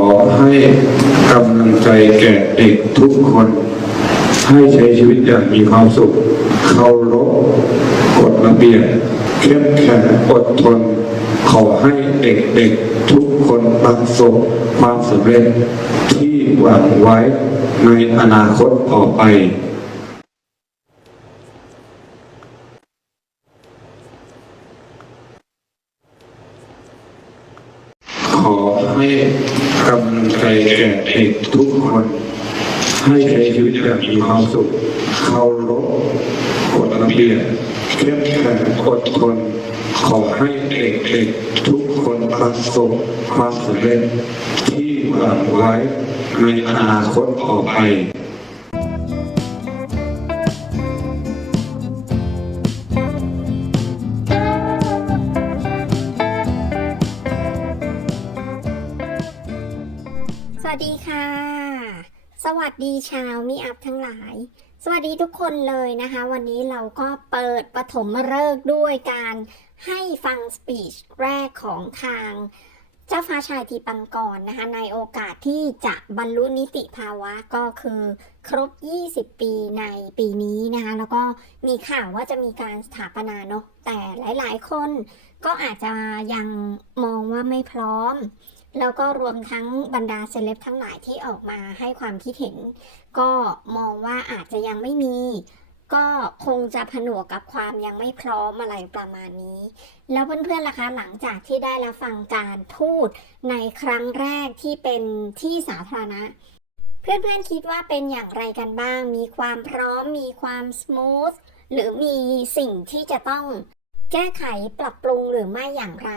อให้กำลังใจแก่เด็กทุกคน ให้ใช้ชีวิตอย่างมีความสุข เคารพกฎระเบียบเข้มแข็งอดทน ขอให้เด็กๆทุกคนประสบความสำเร็จที่หวังไว้ในอนาคตต่อไปขอให้ กำลังใจแก่เด็กทุกคน ให้ใช้ชีวิตอย่างมีความสุขเคารพกฎระเบียบเข้มแข็งอดทนขอให้เด็กๆทุกคนประสบความสำเร็จที่หวังไว้ในอนาคตต่อไป วัสดีค่ะ สวัสดีชาวมีอัพทั้งหลาย สวัสดีทุกคนเลยนะคะ วันนี้เราก็เปิดปฐมฤกษ์ด้วยการให้ฟังสปีชแรกของทางเจ้าฟ้าชายทีปังกรนะคะ ในโอกาสที่จะบรรลุนิติภาวะก็คือครบ 20 ปีในปีนี้นะคะ แล้วก็มีข่าวว่าจะมีการสถาปนาเนาะแต่หลายๆ คนก็อาจจะยังมองว่าไม่พร้อม แล้วก็รวมทั้งบรรดาเซเลบทั้งหลายที่ออกมาให้ความคิดเห็น ก็มองว่าอาจจะยังไม่มี ก็คงจะผนวกกับความยังไม่พร้อมอะไรประมาณนี้ แล้วเพื่อนๆล่ะคะหลังจากที่ได้รับฟังการพูดในครั้งแรกที่เป็นที่สาธารณะเพื่อนๆคิดว่าเป็นอย่างไรกันบ้าง มีความพร้อม มีความส o t h หรือมีสิ่งที่จะต้องแก้ไขปรับปรุงหรือไม่อย่างไร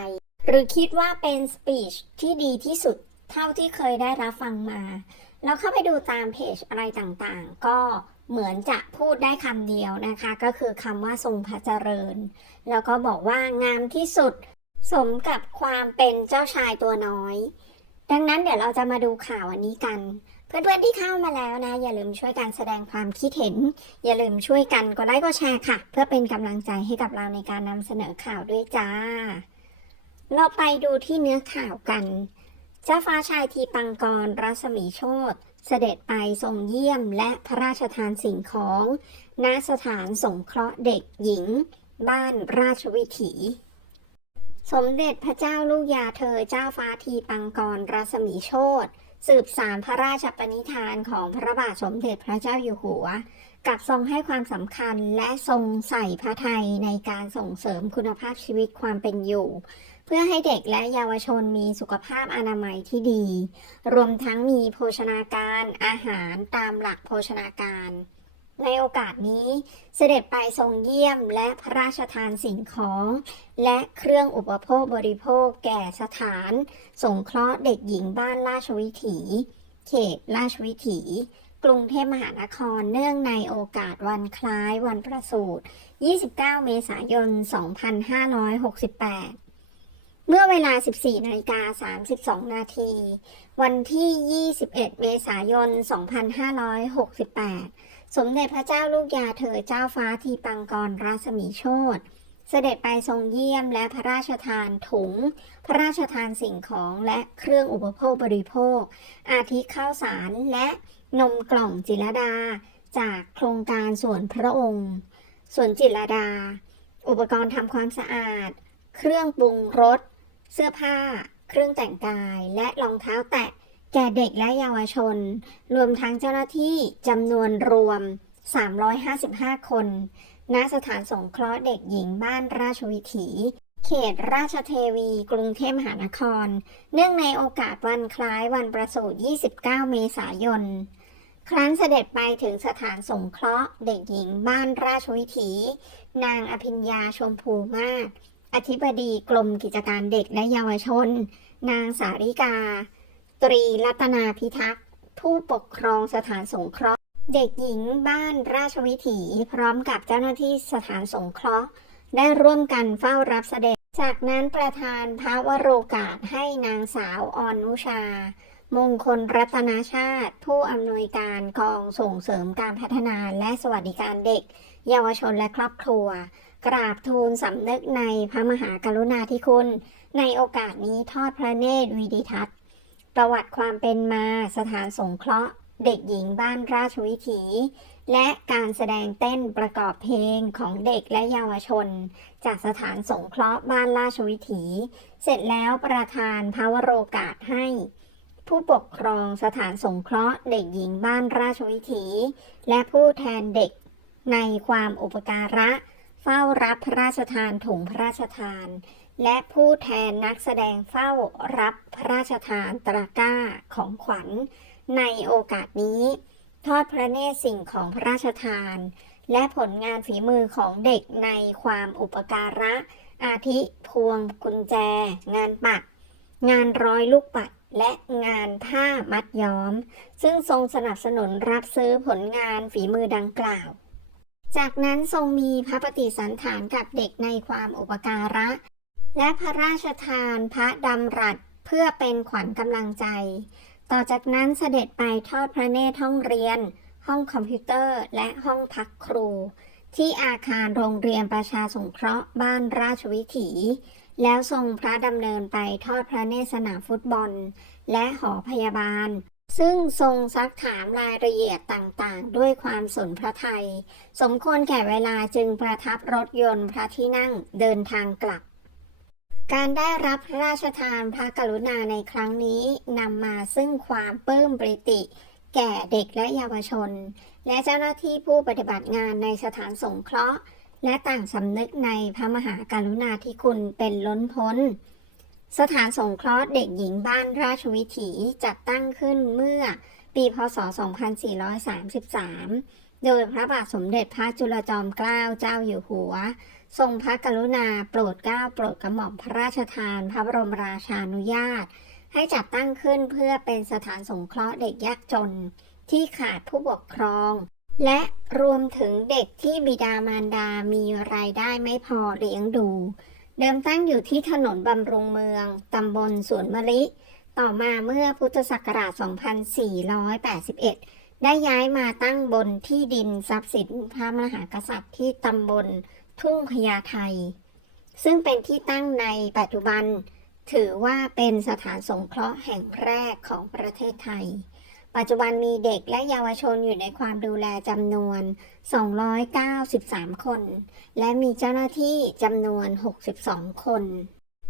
หรือคิดว่าเป็นสปีชที่ดีที่สุดเท่าที่เคยได้รับฟังมา แล้วเข้าไปดูตามเพจอะไรต่างๆ ก็เหมือนจะพูดได้คำเดียวนะคะ ก็คือคำว่าทรงพระเจริญ แล้วก็บอกว่างามที่สุดสมกับความเป็นเจ้าชายตัวน้อย ดังนั้นเดี๋ยวเราจะมาดูข่าวอันนี้กัน เพื่อนๆที่เข้ามาแล้วนะ อย่าลืมช่วยกันแสดงความคิดเห็น อย่าลืมช่วยกันกดไลค์กดแชร์ค่ะ เพื่อเป็นกำลังใจให้กับเราในการนำเสนอข่าวด้วยจ้า เราไปดูที่เนื้อข่าวกัน เจ้าฟ้าชายทีปังกรรัศมีโชตเสด็จไปทรงเยี่ยมและพระราชทานสิ่งของณสถานสงเคราะห์เด็กหญิง บ้านราชวิถี สมเด็จพระเจ้าลูกยาเธอเจ้าฟ้าทีปังกรรัศมีโชตสืบสารพระราชปณิธานของพระบาทสมเด็จพระเจ้าอยู่หัว กับทรงให้ความสำคัญและทรงใส่พระไทยในการส่งเสริมคุณภาพชีวิตความเป็นอยู่ เพื่อให้เด็กและเยาวชนมีสุขภาพอนามัยที่ดี รวมทั้งมีโภชนาการอาหารตามหลักโภชนาการ ในโอกาสนี้เสด็จไปทรงเยี่ยมและพระราชทานสิ่งของ และเครื่องอุปโภคบริโภคแก่สถาน สงเคราะห์เด็กหญิงบ้านราชวิถี เขตราชวิถี กรุงเทพมหานครเนื่องในโอกาสวันคล้ายวันประสูติ29 เมษายน 2568 เมื่อเวลา 14นาฬิกา32 นาที วันที่ 21 เมษายน 2568 สมเด็จพระเจ้าลูกยาเธอเจ้าฟ้าทีปังกรรัศมีโชตเสด็จไปทรงเยี่ยมและพระราชทานถุง พระราชทานสิ่งของและเครื่องอุปโภคบริโภค อาทิข้าวสารและนมกล่องจิรดา จากโครงการส่วนพระองค์ส่วนจิรดา อุปกรณ์ทำความสะอาด เครื่องปรุงรส เสื้อผ้า เครื่องแต่งกายและรองเท้าแตะ แก่เด็กและเยาวชน รวมทั้งเจ้าหน้าที่จำนวนรวม 355 คน ณ สถานสงเคราะห์เด็กหญิงบ้านราชวิถี เขตราชเทวี กรุงเทพมหานคร เนื่องในโอกาสวันคล้ายวันประสูติ29 เมษายน ครั้นเสด็จไปถึงสถานสงเคราะห์เด็กหญิงบ้านราชวิถี นางอภิญญาชมพูมาศ อธิบดีกรมกิจการเด็กและเยาวชน นางสาริกา ตรีรัตนาพิทักษ์ ผู้ปกครองสถานสงเคราะห์ เด็กหญิงบ้านราชวิถี พร้อมกับเจ้าหน้าที่สถานสงเคราะห์ ได้ร่วมกันเฝ้ารับเสด็จ จากนั้นประธานพระวโรกาสให้นางสาวออนนุชา มงคลรัตนาชาติ ผู้อำนวยการกองส่งเสริมการพัฒนาและสวัสดิการเด็ก เยาวชนและครอบครัว กราบทูลสำนึกในพระมหากรุณาธิคุณ ในโอกาสนี้ทอดพระเนตรวีดิทัศน์ ประวัติความเป็นมาสถานสงเคราะห์ เด็กหญิงบ้านราชวิถี และการแสดงเต้นประกอบเพลงของเด็กและเยาวชน จากสถานสงเคราะห์บ้านราชวิถี เสร็จแล้วประธานพระวโรกาสให้ ผู้ปกครองสถานสงเคราะห์ เด็กหญิงบ้านราชวิถี และผู้แทนเด็กในความอุปการะ เฝ้ารับพระราชทานถุงพระราชทาน และผู้แทนนักแสดงเฝ้ารับพระราชทานตะกร้าของขวัญ ในโอกาสนี้ ทอดพระเนตรสิ่งของพระราชทาน และผลงานฝีมือของเด็กในความอุปการะ อาทิพวงกุญแจ งานปัก งานร้อยลูกปัดและงานผ้ามัดย้อม ซึ่งทรงสนับสนุนรับซื้อผลงานฝีมือดังกล่าว จากนั้นทรงมีพระปฏิสันฐานกับเด็กในความอุปการะ และพระราชทานพระดำรัสเพื่อเป็นขวัญกำลังใจ ต่อจากนั้นเสด็จไปทอดพระเนตรห้องเรียน ห้องคอมพิวเตอร์และห้องพักครู ที่อาคารโรงเรียนประชาสงเคราะห์บ้านราชวิถี แล้วทรงพระดำเนินไปทอดพระเนตรสนามฟุตบอล และหอพยาบาล ซึ่งทรงซักถามรายละเอียดต่างๆ ด้วยความสนพระไทย สมควรแก่เวลาจึงประทับรถยนต์พระที่นั่งเดินทางกลับ การได้รับพระราชทานพระกรุณาในครั้งนี้นำมาซึ่งความปลื้มปริติ แก่เด็กและเยาวชน และเจ้าหน้าที่ผู้ปฏิบัติงานในสถานสงเคราะห์ และต่างสำนึกในพระมหากรุณาธิคุณเป็นล้นพ้น สถานสงเคราะห์เด็กหญิงบ้านราชวิถีจัดตั้งขึ้นเมื่อปีพศ 2433 โดยพระบาทสมเด็จพระจุลจอมเกล้าเจ้าอยู่หัว ทรงพระกรุณาโปรดเกล้าโปรดกระหม่อมพระราชทาน พระบรมราชานุญาต ให้จัดตั้งขึ้นเพื่อเป็นสถานสงเคราะห์เด็กยากจน ที่ขาดผู้ปกครอง และรวมถึงเด็กที่บิดามารดามีรายได้ไม่พอเลี้ยงดู เดิมตั้งอยู่ที่ถนนบำรุงเมือง ตำบลสวนมะลิ ต่อมาเมื่อพุทธศักราช 2481 ได้ย้ายมาตั้งบนที่ดินทรัพย์สินพระมหากษัตริย์ที่ตำบลทุ่งพญาไทซึ่งเป็นที่ตั้งในปัจจุบัน ถือว่าเป็นสถานสงเคราะห์แห่งแรกของประเทศไทย ปัจจุบันมีเด็กและเยาวชนอยู่ในความดูแลจำนวน 293 คน และมีเจ้าหน้าที่จำนวน 62 คน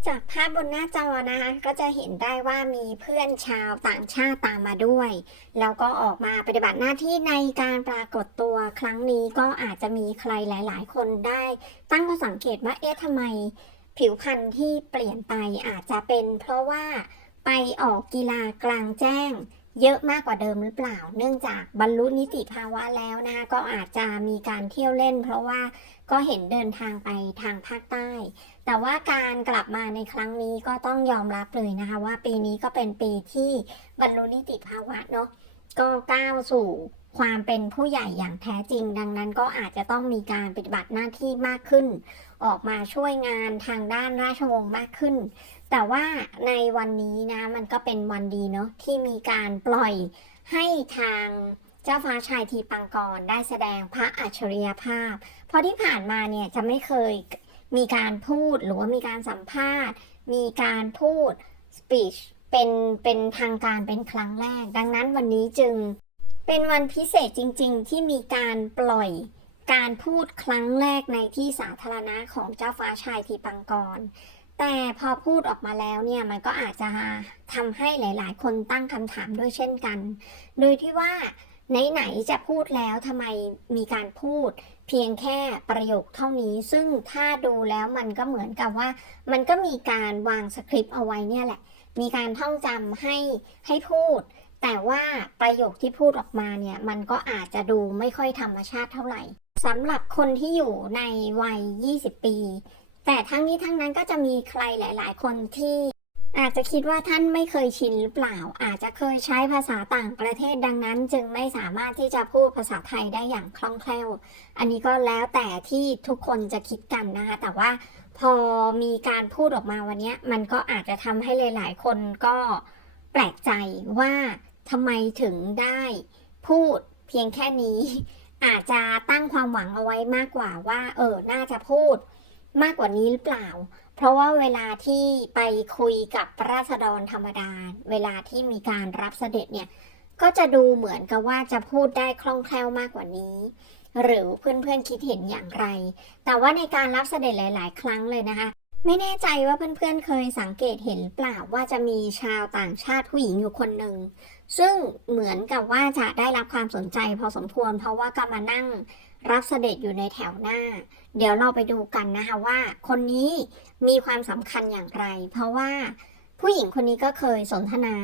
จากภาพบนหน้าจอนะคะก็จะเห็นได้ว่ามีเพื่อนชาวต่างชาติตามมาด้วย แล้วก็ออกมาปฏิบัติหน้าที่ในการปรากฏตัวครั้งนี้ก็อาจจะมีใครหลาย ๆ คนได้ ตั้งข้อสังเกตว่าเอ๊ะทำไมผิวพรรณที่เปลี่ยนไปอาจจะเป็นเพราะว่าไปออกกีฬากลางแจ้ง เยอะมากกว่าเดิมหรือเปล่า เนื่องจากบรรลุนิติภาวะแล้วนะคะก็อาจจะมีการเที่ยวเล่น เพราะว่าก็เห็นเดินทางไปทางภาคใต้ แต่ว่าการกลับมาในครั้งนี้ก็ต้องยอมรับเลยนะคะ ว่าปีนี้ก็เป็นปีที่บรรลุนิติภาวะเนาะก็ก้าวสู่ความเป็นผู้ใหญ่อย่างแท้จริง ดังนั้นก็อาจจะต้องมีการปฏิบัติหน้าที่มากขึ้น ออกมาช่วยงานทางด้านราชวงศ์มากขึ้น แต่ว่าในวันนี้นะมันก็เป็นวันดีเนาะที่มีการปล่อยให้ทางเจ้าฟ้าชายทีปังกรได้แสดงพระอัจฉริยภาพ เพราะที่ผ่านมาเนี่ยจะไม่เคยมีการพูดหรือว่ามีการสัมภาษณ์ มีการพูด speech เป็นเป็นทางการเป็นครั้งแรก ดังนั้นวันนี้จึงเป็นวันพิเศษจริง ๆ ที่มีการปล่อยการพูดครั้งแรกในที่สาธารณะของเจ้าฟ้าชายทีปังกร แต่พอพูดออกมาแล้วเนี่ยมันก็อาจจะทำให้หลาย ๆ คนตั้งคำถามด้วยเช่นกัน โดยที่ว่าไหนๆจะพูดแล้วทำไมมีการพูด เพียงแค่ประโยคเท่านี้ ซึ่งถ้าดูแล้วมันก็เหมือนกับว่า มันก็มีการวางสคริปต์เอาไว้เนี่ยแหละ มีการท่องจำให้ให้พูด แต่ว่าประโยคที่พูดออกมาเนี่ยมันก็อาจจะดูไม่ค่อยธรรมชาติเท่าไหร่สำหรับคนที่อยู่ในวัย 20 ปี แต่ทั้งนี้ทั้งนั้นก็จะมีใครหลาย ๆ คนที่อาจจะคิดว่าท่านไม่เคยชินหรือเปล่า อาจจะเคยใช้ภาษาต่างประเทศดังนั้น จึงไม่สามารถที่จะพูดภาษาไทยได้อย่างคล่องแคล่ว อันนี้ก็แล้วแต่ที่ทุกคนจะคิดกันนะคะ แต่ว่าพอมีการพูดออกมาวันนี้มันก็อาจจะทำให้หลาย ๆ คนก็แปลกใจว่าทำไมถึงได้พูดเพียงแค่นี้ อาจจะตั้งความหวังเอาไว้มากกว่าว่า เออ น่าจะพูด มากกว่านี้หรือเปล่า เพราะว่าเวลาที่ไปคุยกับราษฎรธรรมดา เวลาที่มีการรับเสด็จเนี่ย ก็จะดูเหมือนกับว่าจะพูดได้คล่องแคล่วมากกว่านี้ หรือเพื่อนๆคิดเห็นอย่างไร แต่ว่าในการรับเสด็จหลาย ๆ ครั้งเลยนะคะ ไม่แน่ใจว่าเพื่อนๆเคยสังเกตเห็นเปล่าว่าจะมีชาวต่างชาติผู้หญิงอยู่คนหนึ่งซึ่งเหมือนกับว่าจะได้รับความสนใจพอสมควรเพราะว่ากำมานั่ง รับเสด็จอยู่ในแถวหน้า เดี๋ยวเราไปดูกันนะคะว่า คนนี้มีความสำคัญอย่างไร เพราะว่าผู้หญิงคนนี้ก็เคยสนทนา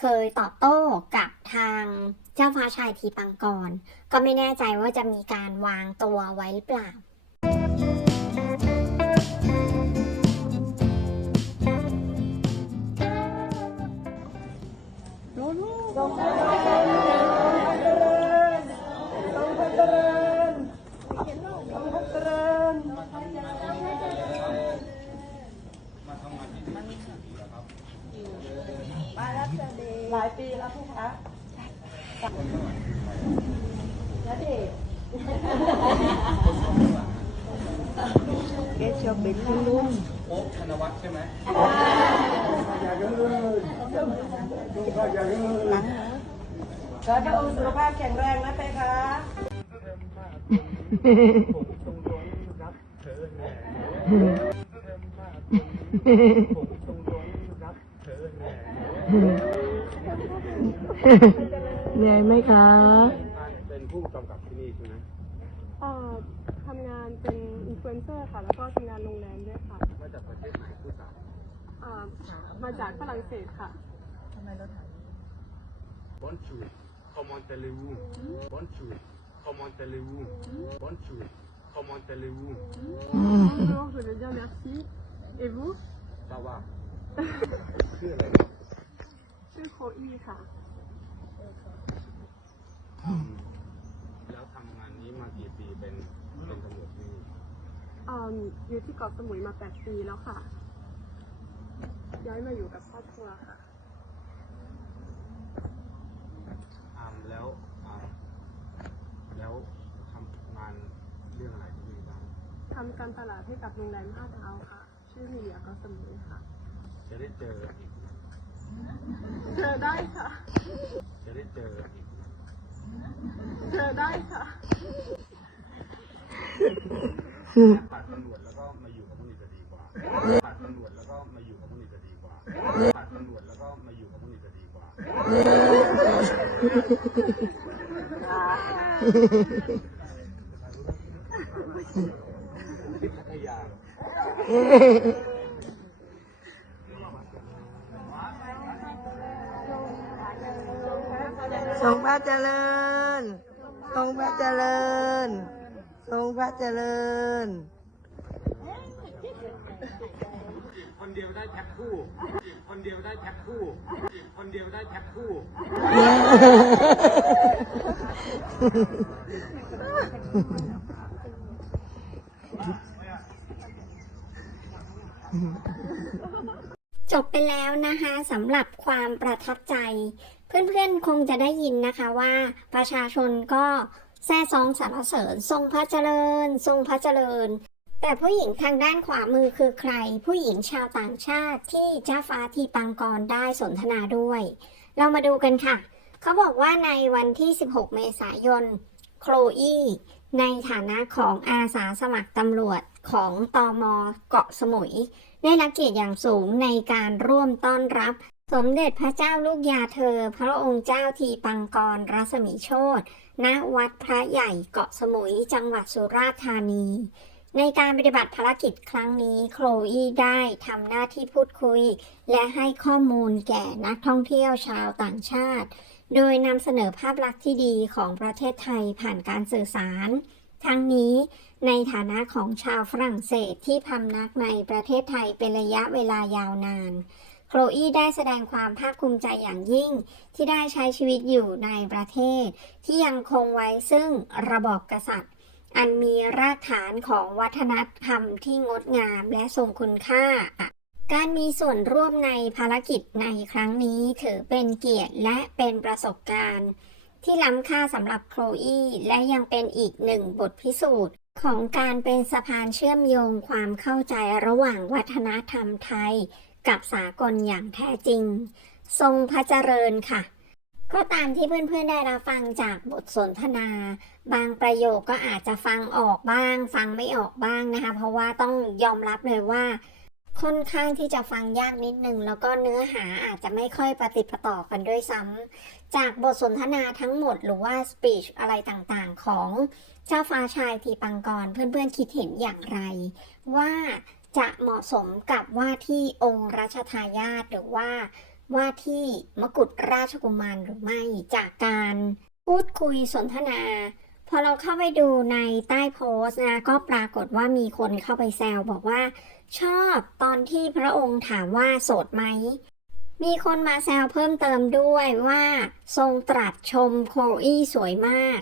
เคยตอบโต้กับทางเจ้าฟ้าชายทีปังกร ก็ไม่แน่ใจว่าจะมีการวางตัวไว้หรือเปล่า แล้วเด็กเกชอบเป็นลุงโอ๊คธนวัฒน์ใช่ไหมขอให้พระองค์สุขภาพแข็งแรงนะเพคะเหนื่อยไหมคะ เป็นผู้กำกับที่นี่ใช่ไหมเอ่อทำงานเป็นอินฟลูเอนเซอร์ค่ะ แล้วก็ทำงานโรงแรมด้วยค่ะมาจากประเทศไหนผู้สาวเอ่อมาจากฝรั่งเศสค่ะ บอนชูคอมมอนเตเลวูบอนชูคอมมอนเตเลวูบอนชูคอมมอนเตเลวู Bonjour, je vais bien, merci. Et vous ทราบว่าชื่ออะไรชื่อโคอี้ค่ะ แล้วทำงานนี้มากี่ปีเป็นเป็นตำรวจที่นี่เอ่ออยู่ที่เกาะสมุยมา8ปีแล้วค่ะ ย้ายมาอยู่กับครอบครัวค่ะ อามแล้วอามแล้วทำงานเรื่องอะไรที่นี่บ้างทำการตลาดให้กับโรงแรมห้าดาวค่ะ ชื่อมีเลียเกาะสมุยค่ะ จะได้เจออีกไหม เจอได้ค่ะ จะได้เจออีกไหมเจอได้ค่ะตัดตำรวจแล้วก็มาอยู่กับพวกนี้จะดีกว่าตัดตำรวจแล้วก็มาอยู่กับพวกนี้จะดีกว่าตัดตำรวจแล้วก็มาอยู่กับพวกนี้จะดีกว่าที่พัทยา ทรงพระเจริญ ทรงพระเจริญ ทรงพระเจริญ คนเดียวได้แท็บคู่ คนเดียวได้แท็บคู่ คนเดียวได้แท็บคู่ จบไปแล้วนะคะสำหรับความประทับใจ เพื่อนๆ คงจะได้ยินนะคะว่าประชาชนก็แซ่ซองสรรเสริญ ทรงพระเจริญ ทรงพระเจริญ แต่ผู้หญิงทางด้านขวามือคือใคร ผู้หญิงชาวต่างชาติที่เจ้าฟ้าทีปังกรได้สนทนาด้วย เรามาดูกันค่ะ เขาบอกว่าในวันที่ 16 เมษายน โคลอีในฐานะของอาสาสมัครตำรวจของตอมเกาะสมุย ได้รับเกียรติอย่างสูงในการร่วมต้อนรับ สมเด็จพระเจ้าลูกยาเธอ พระองค์เจ้าทีปังกรรัศมีโชตณวัดพระใหญ่เกาะสมุยจังหวัดสุราษฎร์ธานี ในการปฏิบัติภารกิจครั้งนี้โคลอีได้ทำหน้าที่พูดคุย และให้ข้อมูลแก่นักท่องเที่ยวชาวต่างชาติ โดยนำเสนอภาพลักษณ์ที่ดีของประเทศไทยผ่านการสื่อสาร ทั้งนี้ในฐานะของชาวฝรั่งเศสที่พำนักในประเทศไทยเป็นระยะเวลายาวนาน โคลอีได้แสดงความภาคภูมิใจอย่างยิ่ง ที่ได้ใช้ชีวิตอยู่ในประเทศ ที่ยังคงไว้ซึ่งระบอบกษัตริย์ อันมีรากฐานของวัฒนธรรมที่งดงามและทรงคุณค่า การมีส่วนร่วมในภารกิจในครั้งนี้ถือเป็นเกียรติและเป็นประสบการณ์ ที่ล้ำค่าสำหรับโคลอีและยังเป็นอีกหนึ่งบทพิสูจน์ของการเป็นสะพานเชื่อมโยงความเข้าใจระหว่างวัฒนธรรมไทย กับสากลอย่างแท้จริง ทรงพระเจริญค่ะ ก็ตามที่เพื่อนๆได้รับฟังจากบทสนทนา บางประโยคก็อาจจะฟังออกบ้าง ฟังไม่ออกบ้างนะคะ เพราะว่าต้องยอมรับเลยว่า ค่อนข้างที่จะฟังยากนิดนึง แล้วก็เนื้อหาอาจจะไม่ค่อยประติประต่อกันด้วยซ้ำจากบทสนทนาทั้งหมดหรือว่าสปีชอะไรต่างๆ ของเจ้าฟ้าชายทีปังกรเพื่อนๆคิดเห็นอย่างไร ว่า จะเหมาะสมกับว่าที่องค์รัชทายาทหรือว่า ว่าที่มกุฎราชกุมารหรือไม่จากการพูดคุยสนทนา พอเราเข้าไปดูในใต้โพสต์นะก็ปรากฏว่ามีคนเข้าไปแซวบอกว่า ชอบตอนที่พระองค์ถามว่าโสดไหมมีคนมาแซวเพิ่มเติมด้วยว่า ทรงตรัสชมโคลอี้สวยมาก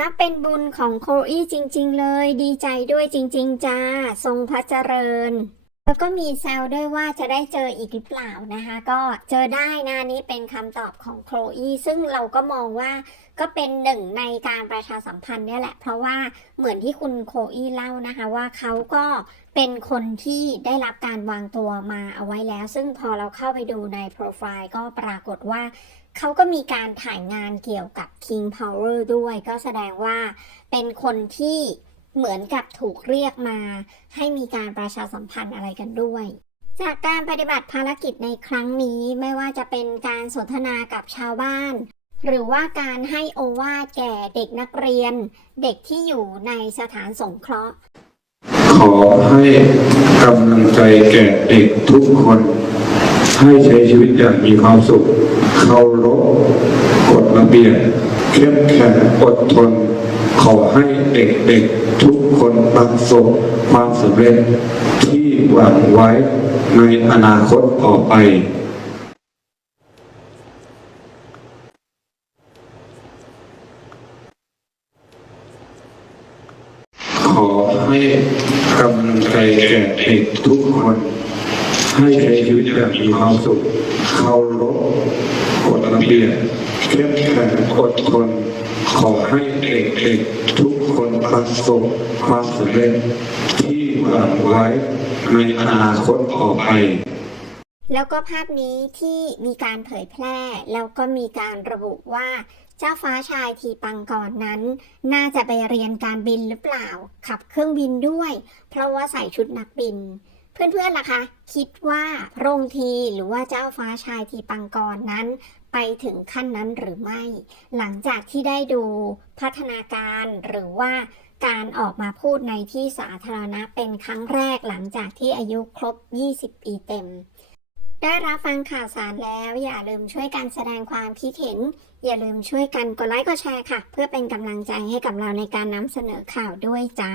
นับเป็นบุญของโคลอี้จริง ๆ เลย ดีใจด้วยจริง ๆจ้าทรงพระเจริญ แล้วก็มีแซวด้วยว่าจะได้เจออีกหรือเปล่านะคะ ก็เจอได้นะนี่เป็นคำตอบของโคลอี้ซึ่งเราก็มองว่าก็เป็นหนึ่งในการประชาสัมพันธ์เนี่ยแหละ เพราะว่าเหมือนที่คุณโคลอี้เล่านะคะว่าเขาก็เป็นคนที่ได้รับการวางตัวมาเอาไว้แล้ว ซึ่งพอเราเข้าไปดูในโปรไฟล์ก็ปรากฏว่า เขาก็มีการถ่ายงานเกี่ยวกับ King Power ด้วย ก็แสดงว่าเป็นคนที่เหมือนกับถูกเรียกมา ให้มีการประชาสัมพันธ์อะไรกันด้วย จากการปฏิบัติภารกิจในครั้งนี้ไม่ว่าจะเป็นการสนทนากับชาวบ้าน หรือว่าการให้โอวาทแก่เด็กนักเรียน เด็กที่อยู่ในสถานสงเคราะห์ ขอให้กำลังใจแก่เด็กทุกคน ให้ใช้ชีวิตอย่างมีความสุข เคารพกฎระเบียบเข้มแข็งอดทน ขอให้เด็กๆทุกคนประสบความสำเร็จที่หวังไว้ในอนาคตต่อไปขอให้กำลังใจแก่เด็กทุกคน ให้ใช้ชีวิตอย่างมีความสุข เคารพ กฎระเบียบเข้มแข็งอดทนขอให้เด็กๆทุกคนประสบความสำเร็จที่หวังไว้ในอนาคตต่อไปแล้วก็ภาพนี้ที่มีการเผยแพร่ แล้วก็มีการระบุว่า เจ้าฟ้าชายทีปังกรนั้น น่าจะไปเรียนการบินหรือเปล่า ขับเครื่องบินด้วย เพราะว่าใส่ชุดนักบิน เพื่อนๆล่ะคะ คิดว่าพระองค์ทีหรือว่าเจ้าฟ้าชายทีปังกรนั้น ไปถึงขั้นนั้นหรือไม่ หลังจากที่ได้ดูพัฒนาการหรือว่าการออกมาพูดในที่สาธารณะเป็นครั้งแรกหลังจากที่อายุครบ 20 ปีเต็ม ได้รับฟังข่าวสารแล้ว อย่าลืมช่วยกันแสดงความคิดเห็น อย่าลืมช่วยกันกดไลค์กดแชร์ค่ะ เพื่อเป็นกำลังใจให้กับเราในการนำเสนอข่าวด้วยจ้า